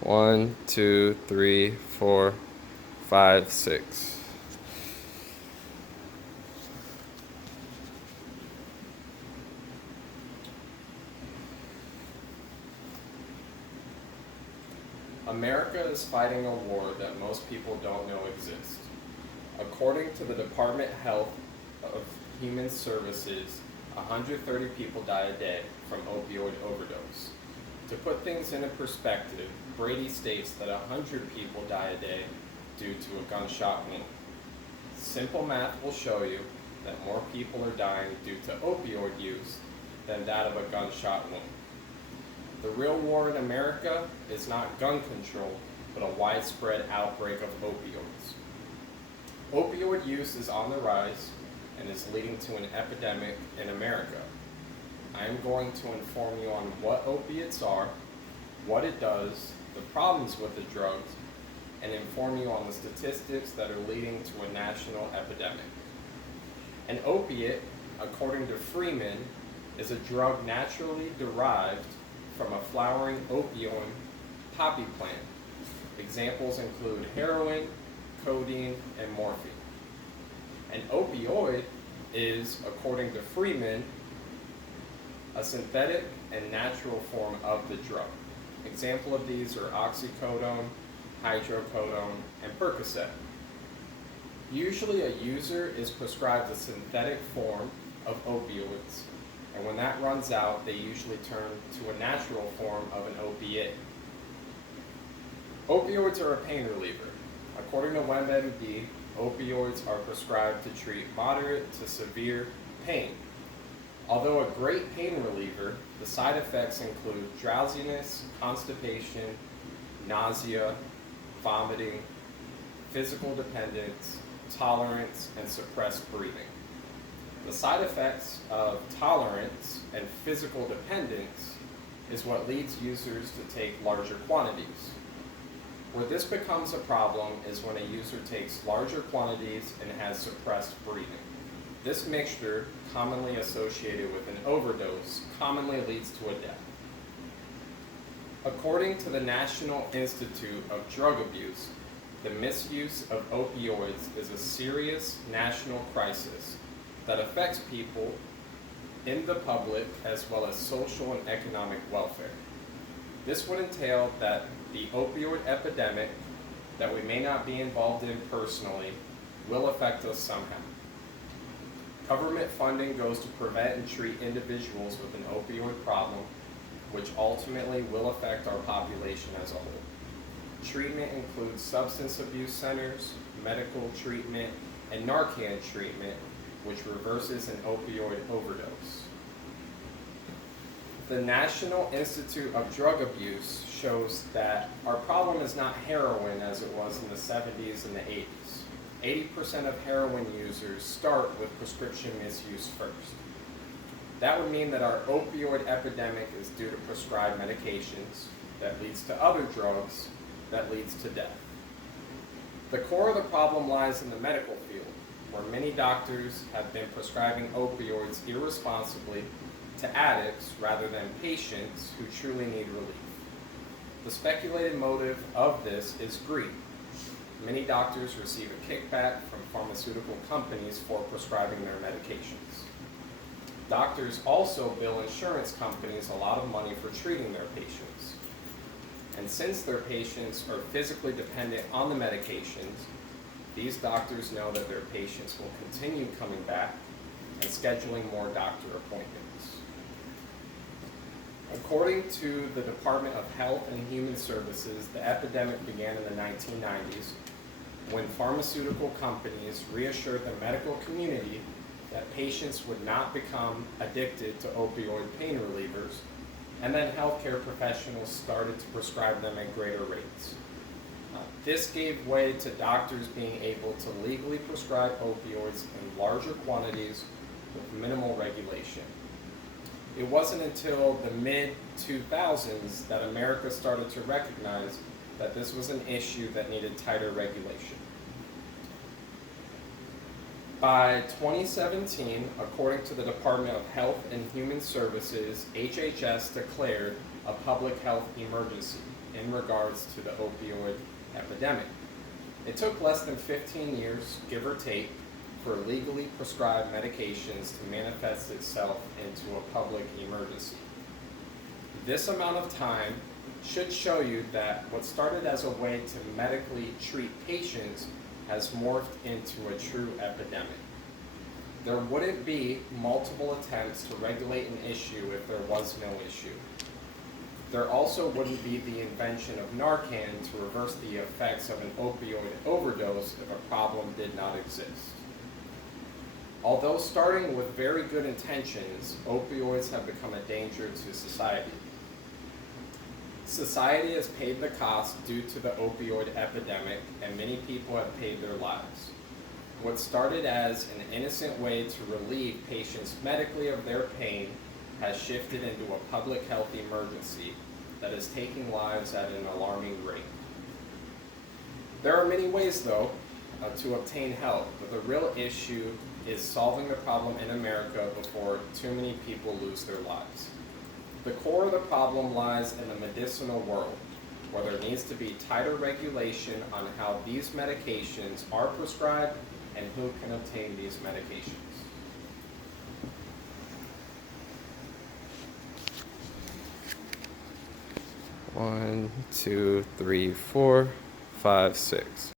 One, two, three, four, five, six. America is fighting a war that most people don't know exists. According to the Department of Health of Human Services, 130 people die a day from opioid overdose. To put things into perspective, Brady states that 100 people die a day due to a gunshot wound. Simple math will show you that more people are dying due to opioid use than that of a gunshot wound. The real war in America is not gun control, but a widespread outbreak of opioids. Opioid use is on the rise and is leading to an epidemic in America. I am going to inform you on what opiates are, what it does, the problems with the drugs, and inform you on the statistics that are leading to a national epidemic. An opiate, according to Freeman, is a drug naturally derived from a flowering opioid poppy plant. Examples include heroin, codeine, and morphine. An opioid is, according to Freeman, a synthetic and natural form of the drug. Example of these are oxycodone, hydrocodone, and Percocet. Usually a user is prescribed a synthetic form of opioids, and when that runs out, they usually turn to a natural form of an opiate. Opioids are a pain reliever. According to WebMD, opioids are prescribed to treat moderate to severe pain. Although a great pain reliever, the side effects include drowsiness, constipation, nausea, vomiting, physical dependence, tolerance, and suppressed breathing. The side effects of tolerance and physical dependence is what leads users to take larger quantities. Where this becomes a problem is when a user takes larger quantities and has suppressed breathing. This mixture, commonly associated with an overdose, commonly leads to a death. According to the National Institute of Drug Abuse, the misuse of opioids is a serious national crisis that affects people in the public as well as social and economic welfare. This would entail that the opioid epidemic that we may not be involved in personally will affect us somehow. Government funding goes to prevent and treat individuals with an opioid problem, which ultimately will affect our population as a whole. Treatment includes substance abuse centers, medical treatment, and Narcan treatment, which reverses an opioid overdose. The National Institute of Drug Abuse shows that our problem is not heroin as it was in the 70s and the 80s. 80% of heroin users start with prescription misuse first. That would mean that our opioid epidemic is due to prescribed medications that leads to other drugs that leads to death. The core of the problem lies in the medical field, where many doctors have been prescribing opioids irresponsibly to addicts rather than patients who truly need relief. The speculated motive of this is greed. Many doctors receive a kickback from pharmaceutical companies for prescribing their medications. Doctors also bill insurance companies a lot of money for treating their patients. And since their patients are physically dependent on the medications, these doctors know that their patients will continue coming back and scheduling more doctor appointments. According to the Department of Health and Human Services, the epidemic began in the 1990s when pharmaceutical companies reassured the medical community that patients would not become addicted to opioid pain relievers, and then healthcare professionals started to prescribe them at greater rates. This gave way to doctors being able to legally prescribe opioids in larger quantities with minimal regulation. It wasn't until the mid-2000s that America started to recognize that this was an issue that needed tighter regulation. By 2017, according to the Department of Health and Human Services, HHS declared a public health emergency in regards to the opioid epidemic. It took less than 15 years, give or take, for legally prescribed medications to manifest itself into a public emergency. This amount of time should show you that what started as a way to medically treat patients has morphed into a true epidemic. There wouldn't be multiple attempts to regulate an issue if there was no issue. There also wouldn't be the invention of Narcan to reverse the effects of an opioid overdose if a problem did not exist. Although starting with very good intentions, opioids have become a danger to society. Society has paid the cost due to the opioid epidemic, and many people have paid their lives. What started as an innocent way to relieve patients medically of their pain has shifted into a public health emergency that is taking lives at an alarming rate. There are many ways, though, to obtain help, but the real issue is solving the problem in America before too many people lose their lives. The core of the problem lies in the medicinal world, where there needs to be tighter regulation on how these medications are prescribed and who can obtain these medications. One, two, three, four, five, six.